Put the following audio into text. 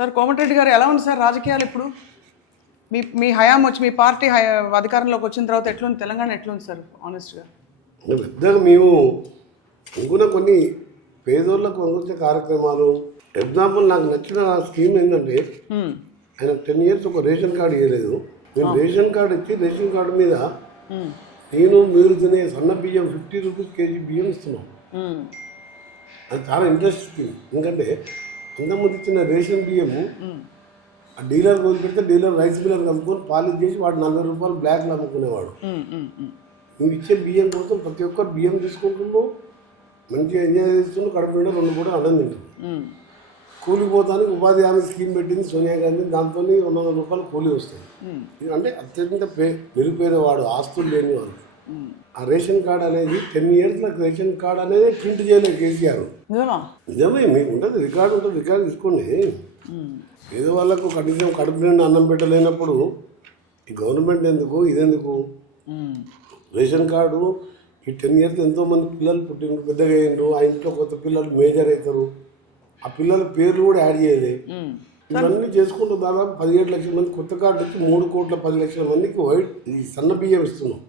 Sir Komatireddy గారు ఎలా ఉంది సార్ రాజకీయాలు ఇప్పుడు? మీ హయాం వచ్చి మీ పార్టీ అధికారంలోకి వచ్చిన తర్వాత ఎట్లుంది తెలంగాణ, ఎట్లుంది సార్ ఆనెస్ట్గా? పెద్దగా మేము అనుకున్న కొన్ని పేదోళ్ళకు అందించే కార్యక్రమాలు. ఎగ్జాంపుల్ నాకు నచ్చిన స్కీమ్ ఏంటంటే ఆయన 10 years ఒక రేషన్ కార్డు ఇవ్వలేదు. మేము రేషన్ కార్డు ఇచ్చి రేషన్ కార్డు మీద మీరు తినే సన్న బియ్యం 50 rupees kg బియ్యం ఇస్తున్నాం. అది చాలా ఇంట్రెస్ట్ స్కీమ్. ఎందుకంటే అంతకుముందు ఇచ్చిన రేషన్ బియ్యము ఆ డీలర్ వదిలిపెడితే డీలర్ రైస్ మిల్లర్ కమ్ముకొని పాలిష్ చేసి వాడు 40 రూపాయలు బ్లాక్లో అమ్ముకునేవాడు. నువ్వు ఇచ్చే బియ్యం కోసం ప్రతి ఒక్కరు బియ్యం తీసుకుంటున్నావు, మంచిగా ఎంజాయ్ చేస్తున్నావు, కడుపు నిండా 2 పూటలు అడ్డం తింటున్నావు. కూలిపోతానికి ఉపాధి హామీ స్కీమ్ పెట్టింది సోనియా గాంధీ. దాంతో 200 రూపాయలు కూలీ వస్తాయి. అంటే అత్యంత నిరుపేదవాడు, ఆస్తులు లేనివాడు. ఆ రేషన్ కార్డు అనేది 10 years రేషన్ కార్డు అనేది ప్రింట్ చేయలేదు కేసీఆర్. నిజమే, మీకు ఉంటుంది రికార్డు ఉంటుంది, రికార్డు తీసుకోండి. ఏదో వాళ్ళకు కనీసం కడుపు నిండా అన్నం పెట్టలేనప్పుడు ఈ గవర్నమెంట్ ఎందుకు, ఇదెందుకు? రేషన్ కార్డు ఈ 10 years ఎంతోమంది పిల్లలు పుట్టిన పెద్దగా అయ్యిండ్రు. ఆ ఇంట్లో కొత్త పిల్లలు మేజర్ అవుతారు. ఆ పిల్లల పేర్లు కూడా యాడ్ చేయలేదు. ఇవన్నీ చేసుకుంటూ దాదాపు 17 లక్షల మంది కొత్త కార్డు వచ్చి 3,10,00,000 మందికి వైట్ ఈ సన్న బియ్యం ఇస్తున్నాం.